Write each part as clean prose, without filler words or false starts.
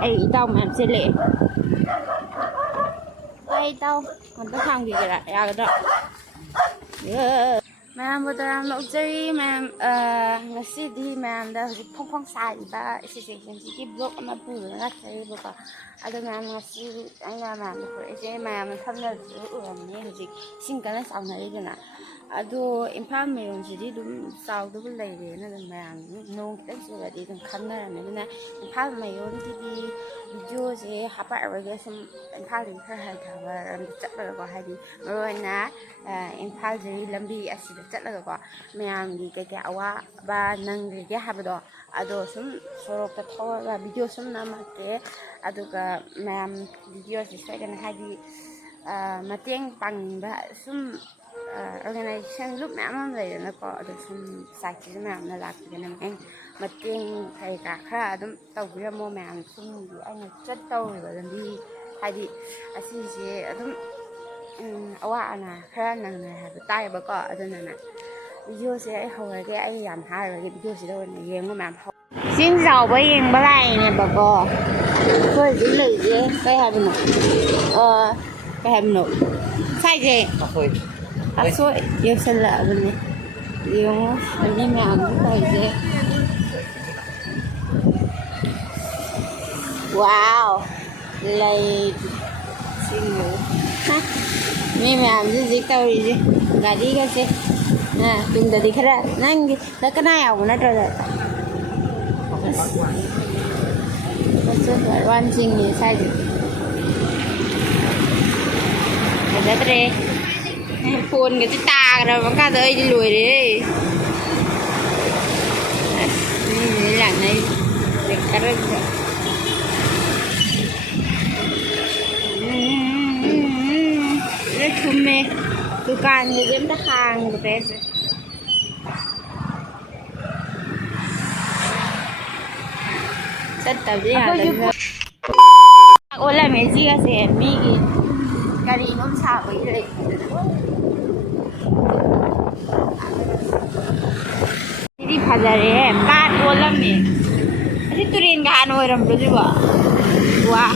Ai tao mà sẽ lệ ai tao còn tao không gì cả ya cái đó ma'am botaram lokjari ma'am ngasidi ma'am da hujik phong phong sai ba association ki block ama pu na chai ba ka ado ma'am ngasi aina ma'am ko ese ma'am thamna uramni hujik singkana sauna ri dana ado imphal meyon sidi dum saw do lai re na ma'am no ta su ba di dum khamna ra ne na imphal meyon sidi video je hapa arage sum imphal ri khar ha tha ba ram chat la ko ha di roi na imphal je lambi asida chat la ko ma'am di ke awa ba nang ri ge ha ba do ado sum sorok ta thaw ba video sum na ma ke ado ka ma'am video je sai kan ha di mateng pang ba sum organization lúc mẹ mong vậy nó có được some sạch chứ mẹ nó làm cái này anh mà tiền thầy cả khá đúng tàu cái mua mẹ xong thì anh chất tàu rồi làm đi hay đi xin gì đúng à nè khá năng này hay tay bà có ở đây nè video sẽ hồi cái anh làm hai rồi cái video sẽ đâu này game của mẹ không xin chào với em bữa nay nè bà có tôi giữ lời gì cái hai bên nội cái hai bên nội sai gì Aso, yung sala ni, yung ano nga ang tayo. Wow, like single. Ha? May ma'am di tao rin. Gadi kasi. Na, tung dadi kara. Nang nakanaya ako na talaga. Aso, one thing ni side. Ada tre. Phun cái ta rồi vẫn ca tới đi lùi đi làm này để cắt ra rất thơm mê tôi can thì dám đắt hàng được đấy rất tập gì à ôi là mấy gì sẽ mi cái gì nó xả với đây Ini bazarnya, kat bolam ni. Ini turin kan orang berdua. Wah,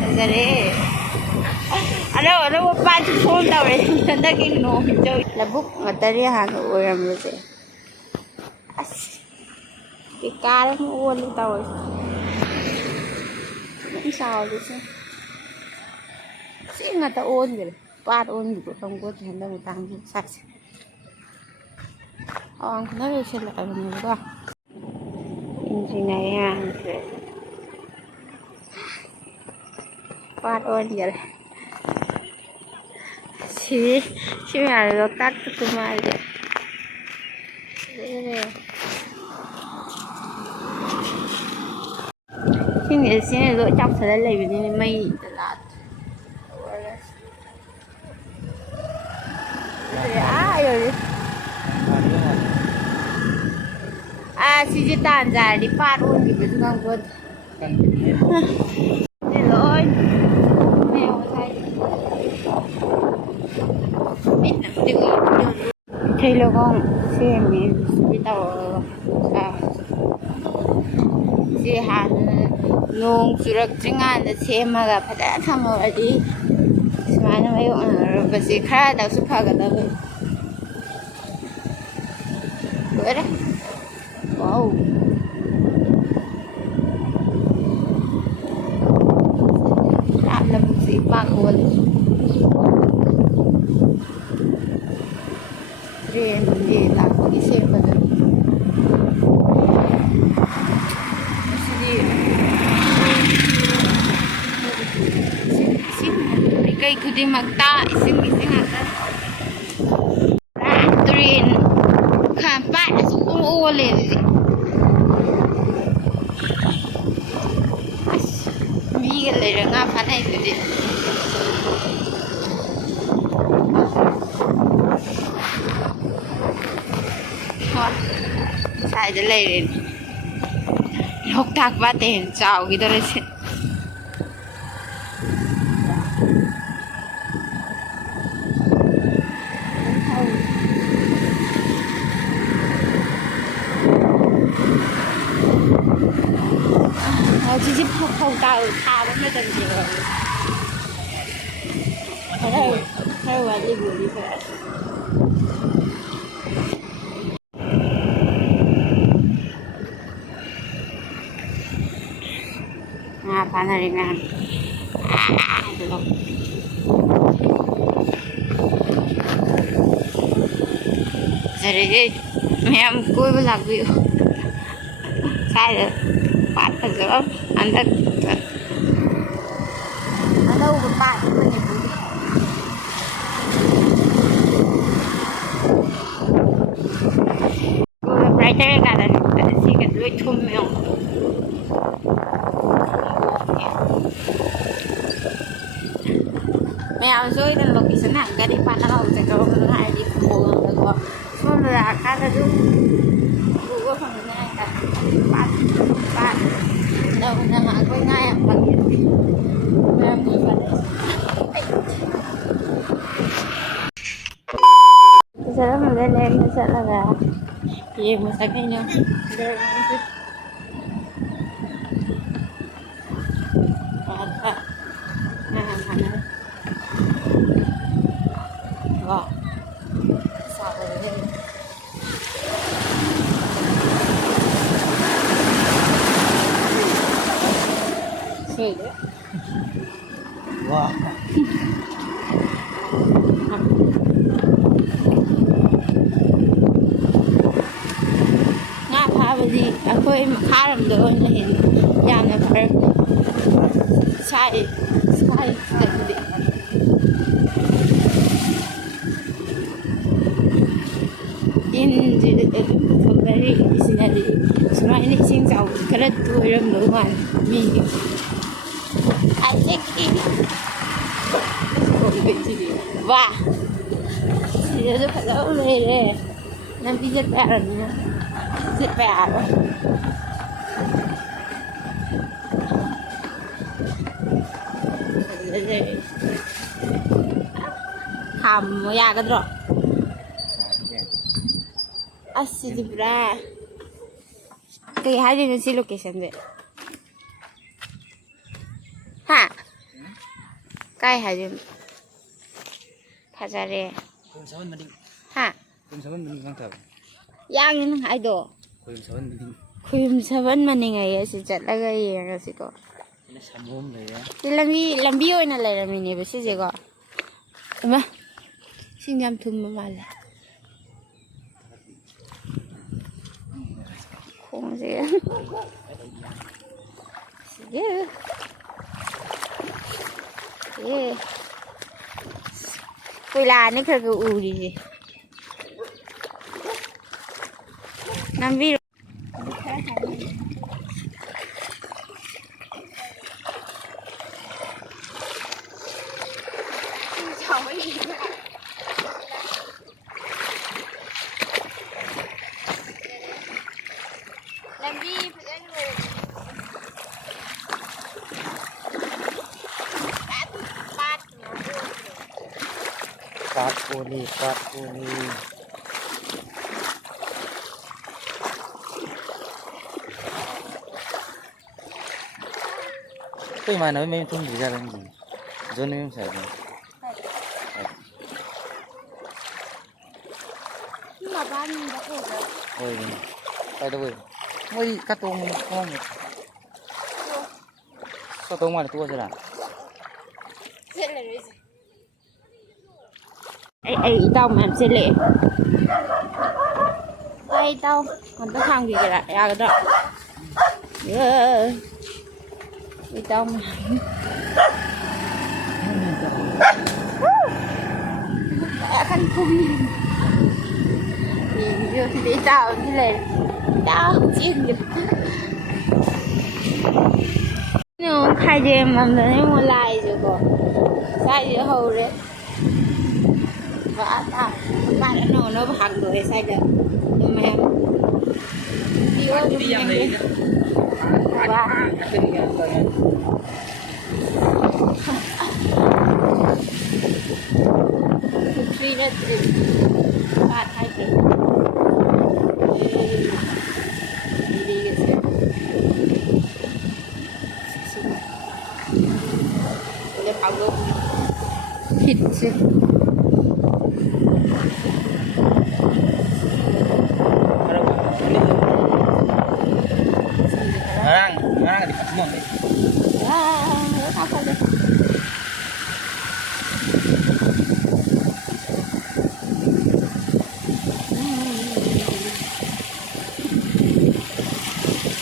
bazarnya. Ada apa tu phone tahu ni? Tanda kini no hijau. Labuk materi han orang berdua. As, pikar mu orang tahu. Ini sao tu sih? Sih nggak tahu on gitu. Pat on gitu. Kamu buat hendak utang saksi. Nó đi xin lại mình quá gì này ha phát ôn vậy xí mà nó tắt cái mai vậy khi nghĩ xí này lỗi trong sẽ lấy về nên mây là rồi si Jitan ra đi phát luôn thì cũng không quên xin lỗi mèo thay biết nằm tự thấy là con xem mình đi tàu si hàn nung surat jangan xem mà gặp phải thằng ở đi mà nó mấy ông bác sĩ khá đau sức khỏe cái đó bữa đấy wow làm là một sĩ bạc luôn riêng gì làm cái xem mà được cây cứ đi mặc ta xin hạt ra riêng khám phá cũng ô lên cái này là ngã phát này rồi xài cho lên lúc thạc ba tiền chào cái đó đấy không tao tha vẫn mới tình gì rồi theo và đi vừa đi về phá này ngang giờ đi mẹ em côi với lạc view sai rồi bạn thật sự anh ta ở đâu một bạn right there cả là chỉ cái đuôi thum mèo mèo rồi dan location nah gak di panah saya kalau menurut di buang gua semua kata tu gua pengennya kan pat đâu nang aku ngay lagi mèo đi vào bây giờ mình lên nó sẽ là gì mà sẽ cái nhau wow sao vậy sweet wow nga pha gì akhoi khá làm được anh hiện nhà này phải sai sai cái gì in very originally sumai sing chau khara tu ram lo man mi I check in và thì giờ phải lâu lên đây làm đi rất bẹ rồi nha rất bẹ rồi hàm ya cái đó asli bra cái hai đứa nó location vậy ha cái hai đứa Hazare ha yang ini hai do kuyum saban maning ay si chat lagay yang si ko lambi oi na lai rami ni ba si je ko ma sinjam thum ma la khong je ye ye quỳ là nó khởi cái u gì năm vi làm gì phải Pat uni cái mà nói mấy không gì ra làm gì rồi nên phải nhưng mà ba mình đã ổn rồi ôi tay đâu rồi mới cắt tôm không sao tôm mà tua thế nào ấy tao mà em sẽ lệ đây tao còn tao hàng gì vậy lại cái đó đi tao mà khăn cung thì đi tao như này tao chiên được nhưng khai gì mà nó mua lại rồi còn sai gì hầu đấy và ta bạn đã nó hàng rồi sai được nhưng mà đi ăn đi và free đó bạn thay cái đi ꯍꯤꯠꯁꯦ Ngarang di Patmon. Apa deh?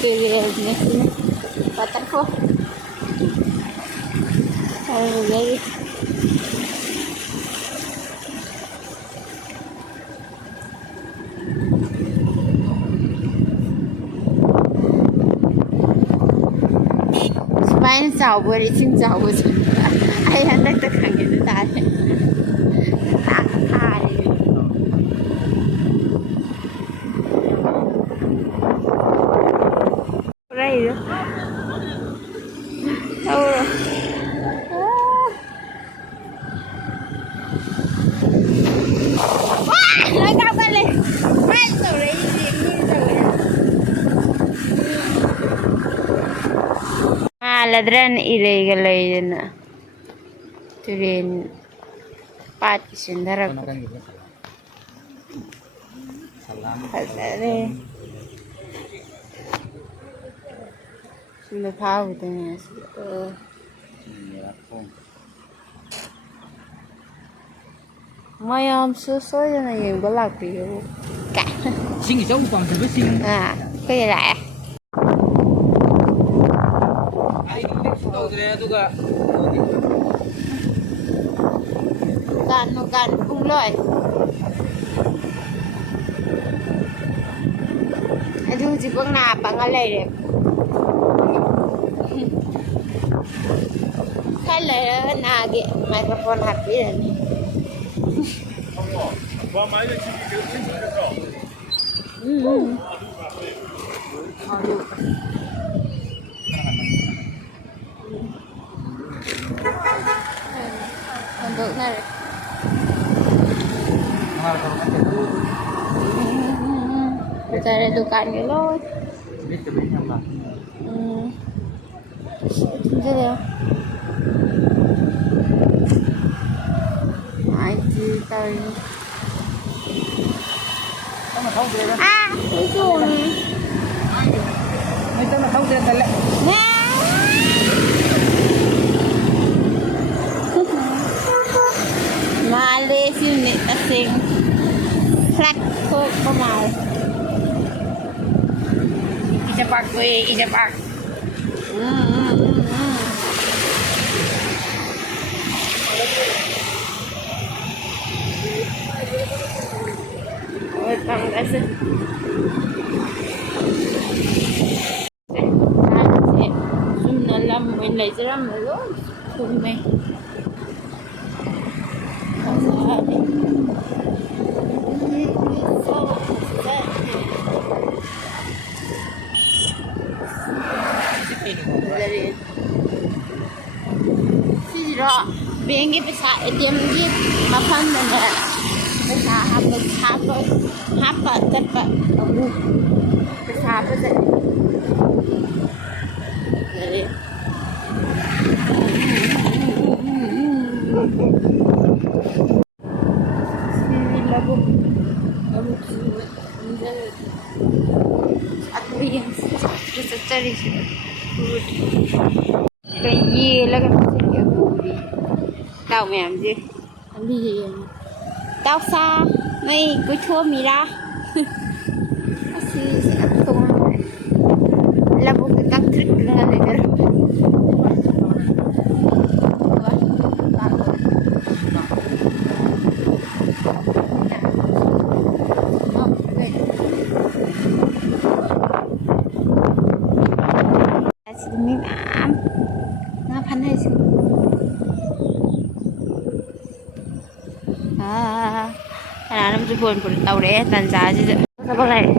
Pilihnya sini, patah kok. Oh, jadi. Main jauh, licin jauh je. Ayah nak tekan gitu tadi. Tak hari. Right. Tahu. Wah, lagi balik. Main sore ini sore. Ladran illegal train part sendara sudah tahu tanya mayam susu yang yang belak dia Sing jauh bang, tapi sing. ah kayak lah Tahu dia juga. kan cũng lợi aduh chỉ có nạp bằng cái này đẹp cái này là cái microphone hạt bí này untuk này cari dukaan gitu Bisa beli apa? Jadi ya aji tahu Kamu tahu dia kan? itu nih Itu tahu dia telek. Malaysia ni asing flat kok mau ijapak gue ijapak tang kasi zoom na lang when laser am lo zoom may dari si rõ biên cái पैसा ATM cái mà phân này पैसा hấp chất bật पैसा bật dari lagu aku yang cari cái gì là cái gì tao mẹ làm gì làm gì tao xa mày cứ thua mì ra là một cái cách thức là để Karena nam jebon pun tahu deh tan saja. Apa lagi?